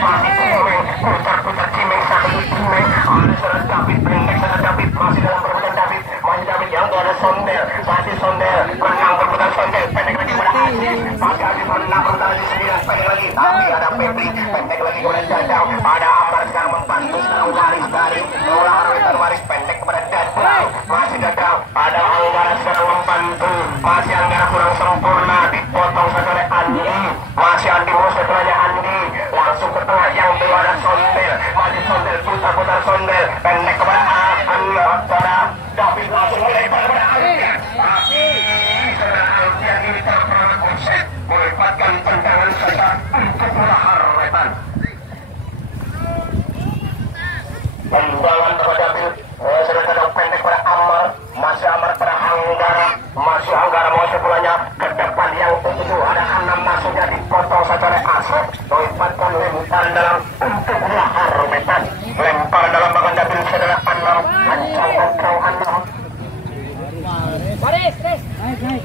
masih Cimeng, putar-putar Cimeng, satu Cimeng, ada seorang David, pendek seorang David, masih dalam perebutan David, masih David yang itu ada Sondel, masih Sondel, menang perebutan Sondel, pendek lagi pada Aziz, masih Aziz menang perebutan lagi 9, pendek lagi, tapi ada Febri, pendek lagi kepada Jajang, ada Amar sekarang membantu, sekarang Waris dari Mula Arwetan Waris, pendek kepada Jajang, masih Jajang, ada Anggara sekarang membantu, masih Anggara kurang sempurna, dipotong saja oleh Andi, masih Andi mau setelahnya Andi, langsung ke tengah yang kedua ada Sondel, masih Sondel putar-putar Sondel, pendek kepada pada David langsung melebar kepada Alfian, tapi saudara Alfian ini terperangkap konsep melepaskan tendangan saja untuk bola Arwetan. Tendangan kepada David, sedang pendek pada Amar, masih Amar pada Anggara, masih Anggara mau sebelahnya ke depan yang itu ada 6 masuknya dipotong saja oleh Asep, melepaskan lempar dalam untuk bola Arwetan, lempar dalam bagian David saudara 6, ancang 6. Baris, Pres. Naik.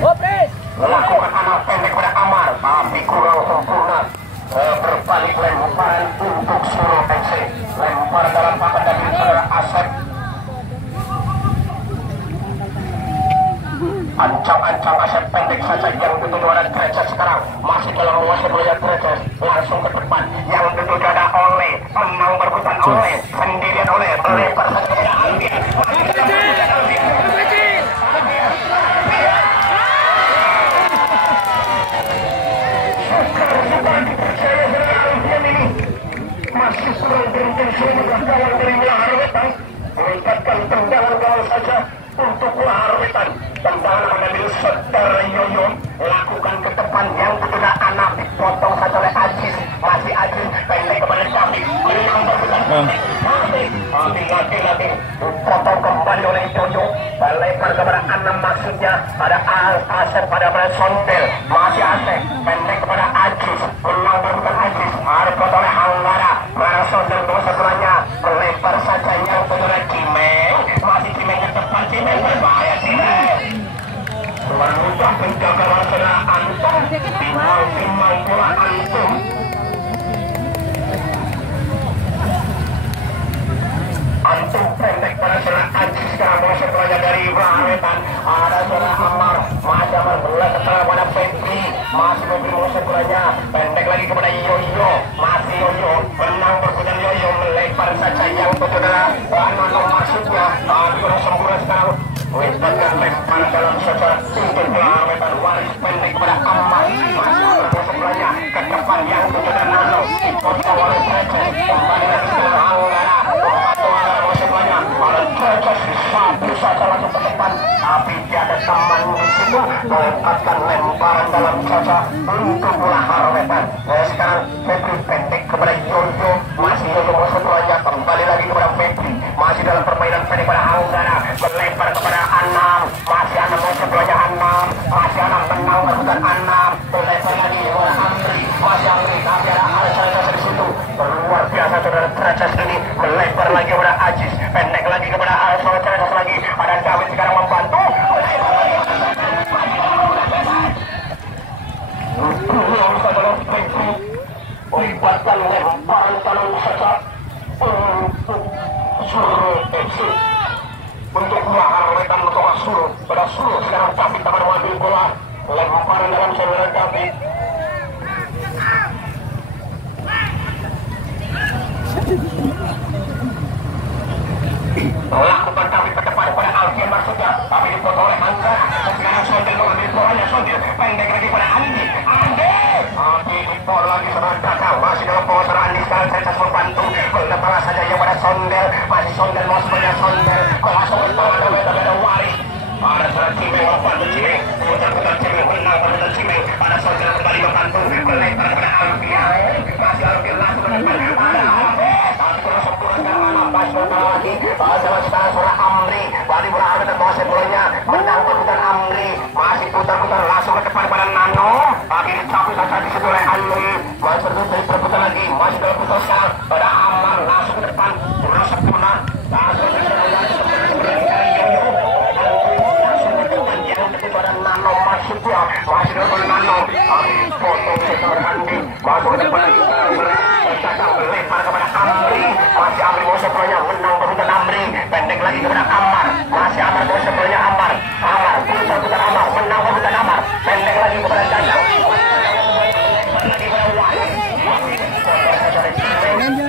Oh, Pres. Melakukan anak pendek pada Amar, tapi kurang sempurna. Berbalik lemparan untuk Solo FC, lempar dalam papan dari saudara Asep. Ancang-ancang Asep pendek saja yang dituju ada Derajat sekarang masih dalam menguasai bola Derajat, langsung ke depan yang dituju ada Oleh, menang berebutan Oleh, sendirian Oleh, lebar saja kepada Alfian. Masih kurang beruntung seluruh kawan dari Bola Arwetan, mengangkatkan tendangan gawang saja untuk Bola Arwetan. Tendangan mengambil saudara Yoyo, lakukan ke depan yang kedua anak dipotong saja oleh Aziz, masih Aziz pendek kepada David, menang berebutan lagi dipotong kembali oleh Yoyo, lebar kepada 6 maksudnya ada Asep pada Sondel, masih Asep pendek kepada Aziz, menang berebutan Aziz, dipotong oleh Anggara, mana Sondel dua setelahnya melebar saja yang kedua Cimeng, masih Cimeng ke depan, Cimeng berbahaya Cimeng. Menudah menjaga saudara Antum, timang bola Antum. Antum pendek pada saudara Aziz sekarang mau setelahnya dari Arwetan, ada saudara Amar, masih Amar bola setelah pada Febri, masih Febri mau setelahnya, pendek lagi kepada Yoyo, masih Yoyo, menang berebutan Yoyo, melebar saja yang saudara Antum maksudnya, kurang sempurna sekarang. Lepaskan lempar dalam saja untuk Arwetan, Waris pendek kepada Amar, masih Amar sebelahnya ke depan yang sudah Nano, dipotong oleh Derajat, kembali lagi ke Anggara, Anggara mau sebelahnya, oleh Derajat satu saja langsung ke depan, tapi dia ada teman di situ, melepaskan lemparan dalam saja untuk bola Arwetan. Sekarang Febri pendek kepada Yoyo, masih Yoyo mau sebelahnya, kembali lagi kepada Febri, masih dalam permainan pendek kepada Anggara, melempar kepada Anam, masih Anam mau sebelahnya Anam, masih Anam menang berebutan Anam, melempar lagi oleh Amri, masih Amri, tapi ada Al-Syarjah di situ, luar biasa saudara Derajat ini, melempar lagi kepada Aziz, pendek lagi kepada Al-Syarjah lagi, ada David sekarang membantu, melibatkan lemparan tangan saja untuk Solo FC. Untuk Bola Arwetan untuk Solo, pada Solo sekarang David dapat mengambil bola, lemparan dalam saudara David. Lakukan David ke depan pada Alfian maksudnya, tapi dipotong oleh Anggara. Sekarang Sondel mengambil bolanya, Sondel pendek lagi pada Andi, Andi dipotong lagi seorang Kakak, masih dalam penguasaan Andi. Sekarang saya membantu, melepas saja yang pada Sondel, masih Sondel mau sebenarnya Sondel, langsung ke tangan ada Waris. Ada seorang Cimeng membantu Cimeng, putar-putar Cimeng, menang berebutan Cimeng, ada Sondel kembali membantu, melebar pada Alfian, masih Alfian langsung ke depan, ada Alfian, tapi kurang sempurna sekarang, masih lagi, sekarang seorang Amri, balik bola Arwetan menguasai bolanya, menang berebutan Amri, masih putar-putar langsung ke depan pada Nano, tapi dicaput saja di situ oleh Amri, masih dari perebutan lagi, masih dalam putar sekarang, pada Amar langsung ke depan, kurang sempurna, langsung ke depan, langsung ke depan yang kepada Nano masuk dia, masih dalam Nano, tapi potong masih berhenti masuk ke depan lagi Dadang melempar kepada Amri, masih Amri bawa sekolahnya menang kemudian Amri, pendek lagi kepada Ammar, masih Ammar bawa sekolahnya Ammar putar Ammar, menang kemudian Ammar, pendek lagi kepada Dadang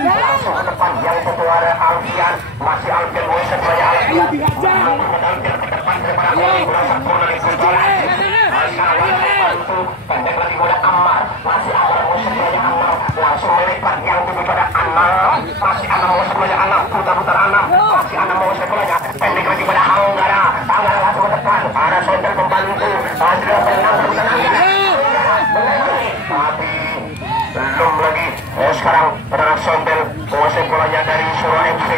langsung ke depan yang kedua ada Alfian, masih Alfian bawa sekolahnya Alfian ke depan kepada berasal corner di kuntolan pendek lagi kepada Ammar, masih Ammar bawa sekolahnya Ammar, langsung melebar yang kepada Anam, masih Anam mau sekolahnya Anam, putar Anam, masih Anam mau sekolahnya, pendek lagi pada Anggara langsung ke depan, ada Sondel membantu, Andrea menang kemudian Anggara, tapi belum lagi. Sekarang adalah Sondel bawa sekolahnya dari Suro FC,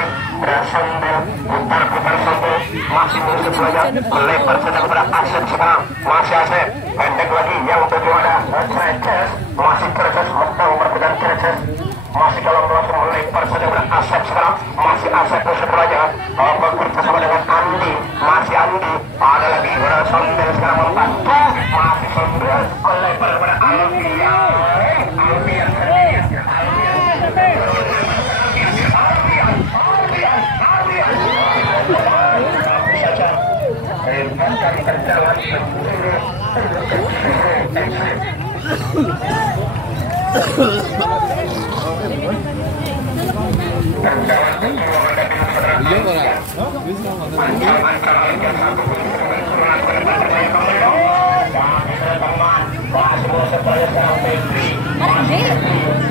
dan Sondel putar Sondel, masih mau sekolahnya, melebar saja kepada Asep sekarang, masih Asep, pendek lagi yang kedua ada Treces, masih Treces menang berpegang Treces. Masih kalau langsung melempar saja kepada Asep sekarang, masih Asep sekolahnya bekerjasama dengan Andi, masih Andi, ada lagi kepada Sondel sekarang membantu, masih Sondel melempar kepada Alfian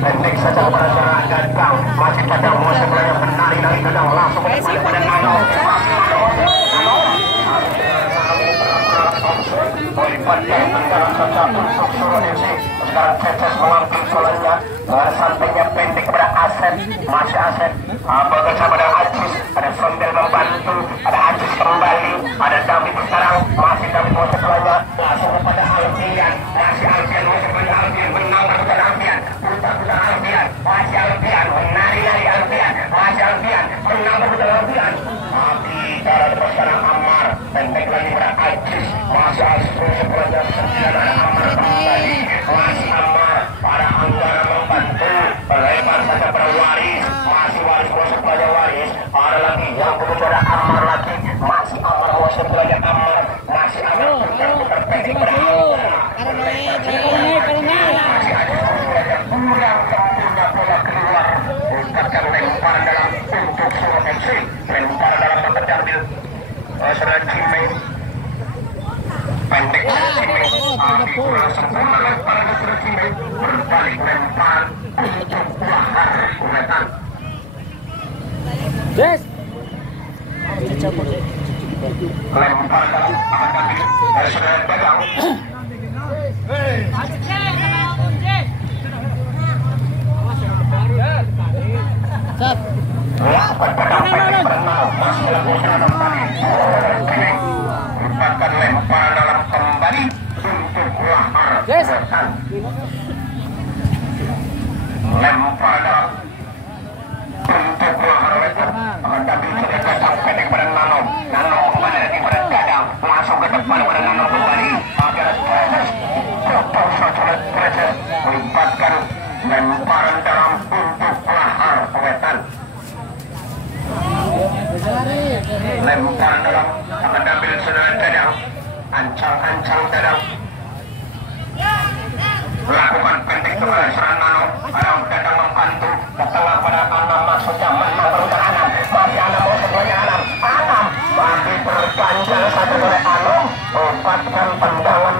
pendek saja pada Dadang, masih Dadang mau sebenarnya menari dari Dadang langsung pada Nano, melibatkan antara saja untuk Suro FC. Sekarang Ceces mengambil bolanya, sampingnya pendek kepada Asep, masih Asep bekerja pada Ajis, ada Sondel membantu, ada Ajis kembali, ada David sekarang, masih David mau sekolahnya, langsung kepada Alfian, masih Alfian mau sekolahnya, Alfian menang kepada Alfian, putar Alfian, masih Alfian, menari-nari Alfian, masih Alfian, menang kepada Alfian, tapi cara terus sekarang Ammar, pendek lagi kepada Ajis, masih Ajis mau sekolahnya, ada Ammar kembali, masih Ammar, pada Anggara membantu, melebar saja pada Waris, masih Waris mau sekolahnya Waris, ada lagi yang kedua ada Ammar lagi, masih Ammar mau sekolahnya Ammar, masih Ammar putar pendek pada Anggara, masih Ajis mau sekolahnya kurang sempurna bola keluar, bukan lempar dalam untuk Suro FC, lempar dalam tempat diambil saudara Cimeng, pendek Cimeng, kurang sempurna lempar saudara Cimeng, berbalik lempar untuk Lahar Wetan. Yes. Lempar dalam tempat diambil saudara Dadang. Sap. Merupakan lempar dalam kembali untuk Lahar Wetan. Lempar dalam untuk Lahar Wetan. Tapi sudah datang pendek pada Nano. Nano kembali lagi pada Dadang, langsung ke depan pada Nano kembali. Agar Treces total saja Treces melibatkan lemparan dalam untuk Lahar Wetan. Lempar dalam akan ambil saudara Dadang, ancang Dadang, lakukan pendek kepada serangan Nano, Anam Dadang membantu ke tengah pada Anam, maksudnya menang berusaha Anam, masih Anam mau semuanya Anam masih berganjal satu oleh Anam, mendapatkan tendangan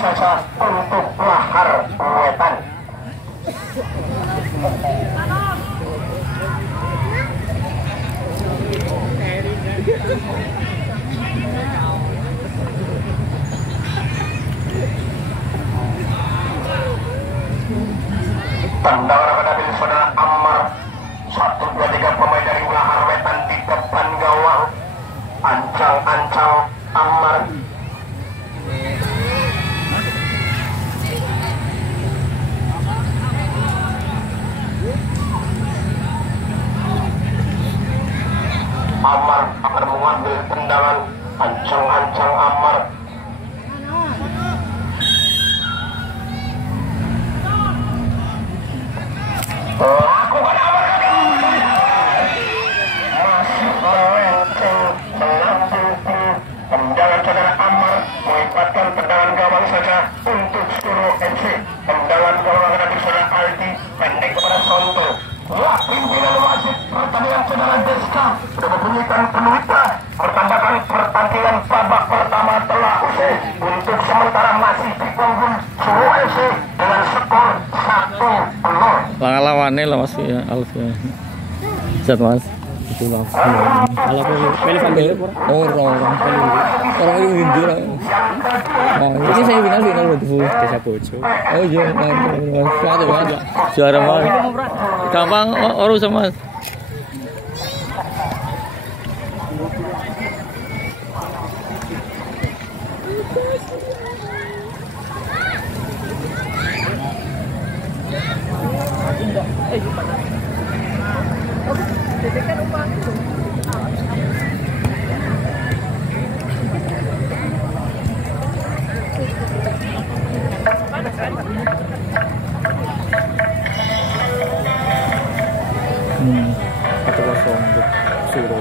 saja untuk Lahar Wetan. Tendangan akan ambil saudara Ammar, 1, 2, 3 pemain dari Lahar Wetan di depan gawang, ancang Ammar. Ammar akan mengambil tendangan, ancang Ammar. skor 1-0. Lawan-lawannya lah Mas ya, Alvia. Zat Mas. Itu lah. Kalau pilih Vandel orang itu Hindu lah. Nah, ini saya final berarti full desa Bojo. Oh iya, mantap banget. Juara Mas. Gampang urusan Mas. Satu kosong untuk Suro.